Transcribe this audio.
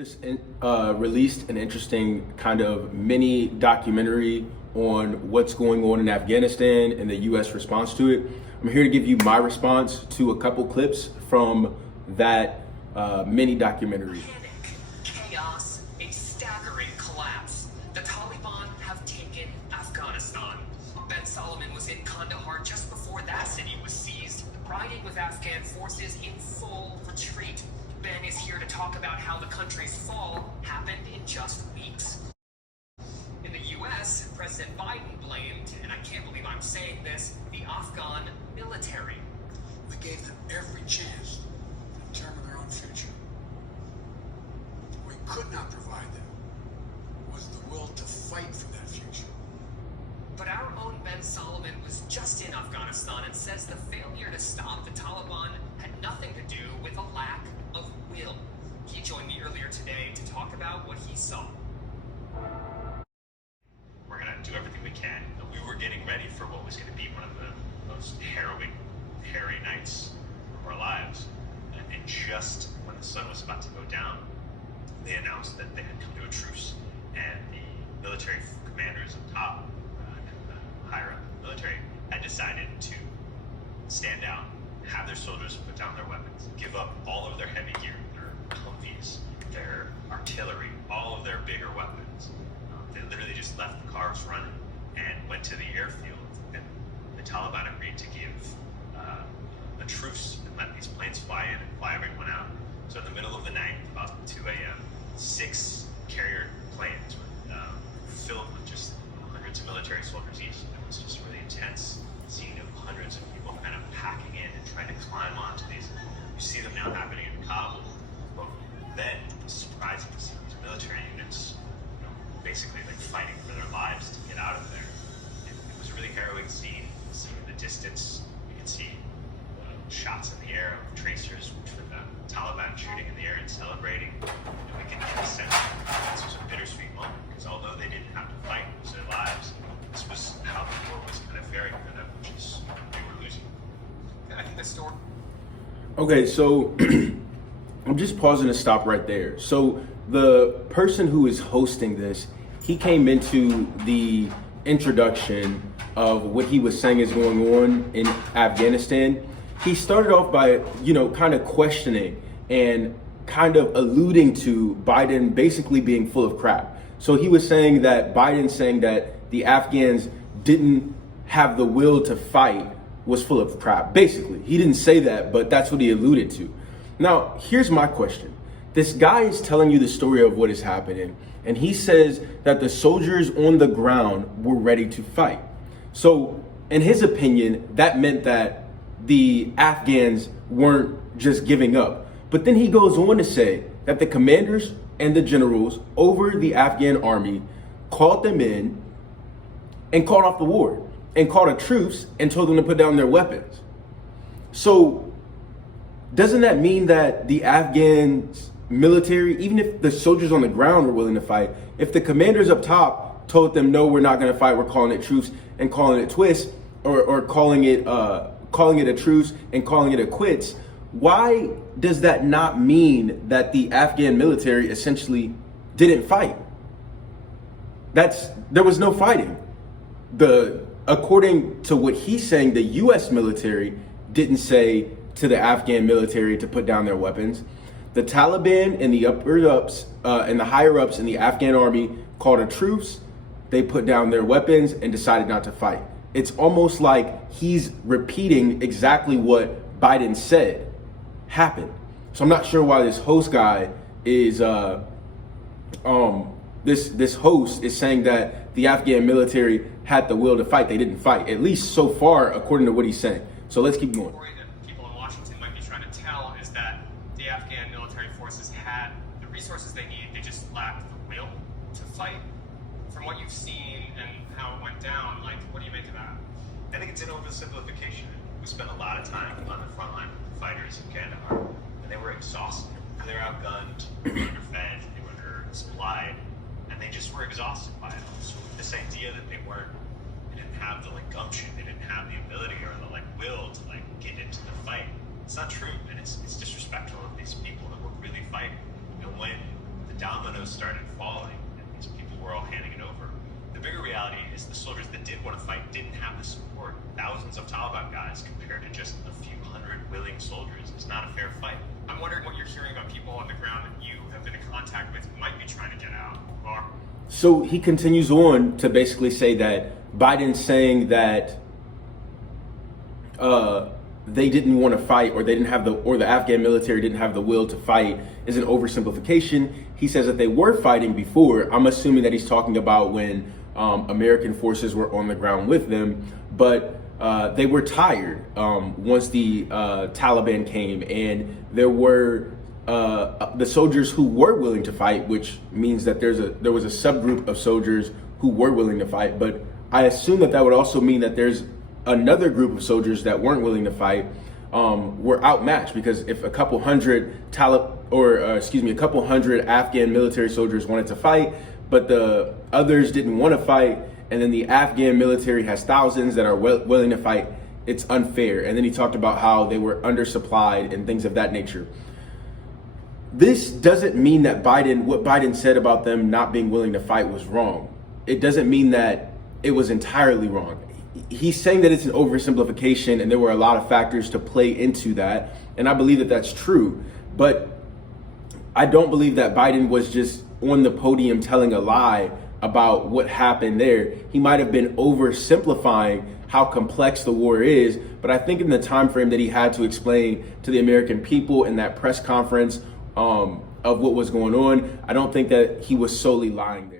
just released an interesting kind of mini documentary on what's going on in Afghanistan and the U.S. response to it. I'm here to give you my response to a couple clips from that mini documentary. Panic, chaos, a staggering collapse. The Taliban have taken Afghanistan. Ben Solomon was in Kandahar just before that city was seized, riding with Afghan forces in full retreat. Ben is here to talk about how the country's fall happened in just weeks. In the U.S., President Biden blamed, and I can't believe I'm saying this, the Afghan military. We gave them every chance to determine their own future. What we could not provide them was the will to fight for that future. But our own Ben Solomon was just in Afghanistan and says the failure to stop the Taliban had nothing to do with a lack of will. He joined me earlier today to talk about what he saw. We're going to do everything we can. We were getting ready for what was going to be one of the most harrowing, hairy nights of our lives. And just when the sun was about to go down, they announced that they had come to a truce. And the military commanders up top, and the higher up in the military, had decided to stand down, have their soldiers put down their weapons, give up all of their heavy gear, their Humvees, their artillery, all of their bigger weapons. They literally just left the cars running and went to the airfield, and the Taliban agreed to give a truce and let these planes fly in and fly everyone out. So in the middle of the night, about 2 a.m., 6 carrier planes were filled with just hundreds of military soldiers each. It was just really intense scene of hundreds of people kind of packing in and trying to climb onto these. You see them now happening in Kabul, but then it's surprising to see these military units, basically like fighting for their lives to get out of there. It was a really harrowing scene. Seeing in the distance, you can see shots in the air of tracers, which were the Taliban shooting in the air and celebrating. And we can get a sense that this was a bittersweet moment, because although they didn't have to fight to lose their lives, this was how the war was kind of faring for them, which is they were losing. I think the story. Okay, so I'm just pausing to stop right there. So the person who is hosting this, he came into the introduction of what he was saying is going on in Afghanistan. He started off by, kind of questioning and kind of alluding to Biden basically being full of crap. So he was saying that Biden saying that the Afghans didn't have the will to fight was full of crap. Basically, he didn't say that, but that's what he alluded to. Now, here's my question. This guy is telling you the story of what is happening, and he says that the soldiers on the ground were ready to fight. So, in his opinion, that meant that the Afghans weren't just giving up. But then he goes on to say that the commanders and the generals over the Afghan army called them in and called off the war and called a truce and told them to put down their weapons. So, doesn't that mean that the Afghans military, even if the soldiers on the ground were willing to fight, if the commanders up top told them, no, we're not going to fight, we're calling it truce and calling it twist, or calling it a truce and calling it a quits, why does that not mean that the Afghan military essentially didn't fight? There was no fighting. According to what he's saying, the U.S. military didn't say to the Afghan military to put down their weapons. The Taliban and the upper-ups and the higher-ups in the Afghan army called a truce. They put down their weapons and decided not to fight. It's almost like he's repeating exactly what Biden said happened. So I'm not sure why this host guy is this host is saying that the Afghan military had the will to fight. They didn't fight, at least so far, according to what he's saying. So let's keep going. That people in Washington might be trying to tell is that the Afghan military forces had the resources they need. They just lacked the will to fight. From what you've seen and how it went down, what do you make of that? I think it's an oversimplification. We spent a lot of time on the front line with the fighters in Kandahar, and they were exhausted. They were outgunned, they were underfed, they were undersupplied, and they just were exhausted by it. So this idea that they didn't have the gumption, they didn't have the ability or the will to get into the fight, it's not true, and it's disrespectful of these people that were really fighting. And when the shadows started falling and these people were all handing it over. The bigger reality is the soldiers that did want to fight didn't have the support. Thousands of Taliban guys compared to just a few hundred willing soldiers. It's not a fair fight. I'm wondering what you're hearing about people on the ground that you have been in contact with who might be trying to get out. Or So he continues on to basically say that Biden's saying that they didn't want to fight, or they didn't have the Afghan military didn't have the will to fight, is an oversimplification. He says that they were fighting before. I'm assuming that he's talking about when American forces were on the ground with them, but they were tired once the Taliban came, and there were the soldiers who were willing to fight, which means that there was a subgroup of soldiers who were willing to fight. But I assume that that would also mean that there's another group of soldiers that weren't willing to fight, were outmatched, because if a couple hundred a couple hundred Afghan military soldiers wanted to fight, but the others didn't want to fight, and then the Afghan military has thousands that are willing to fight, it's unfair. And then he talked about how they were undersupplied and things of that nature. This doesn't mean that what Biden said about them not being willing to fight was wrong. It doesn't mean that it was entirely wrong. He's saying that it's an oversimplification and there were a lot of factors to play into that. And I believe that that's true. But I don't believe that Biden was just on the podium telling a lie about what happened there. He might have been oversimplifying how complex the war is, but I think in the time frame that he had to explain to the American people in that press conference of what was going on, I don't think that he was solely lying there.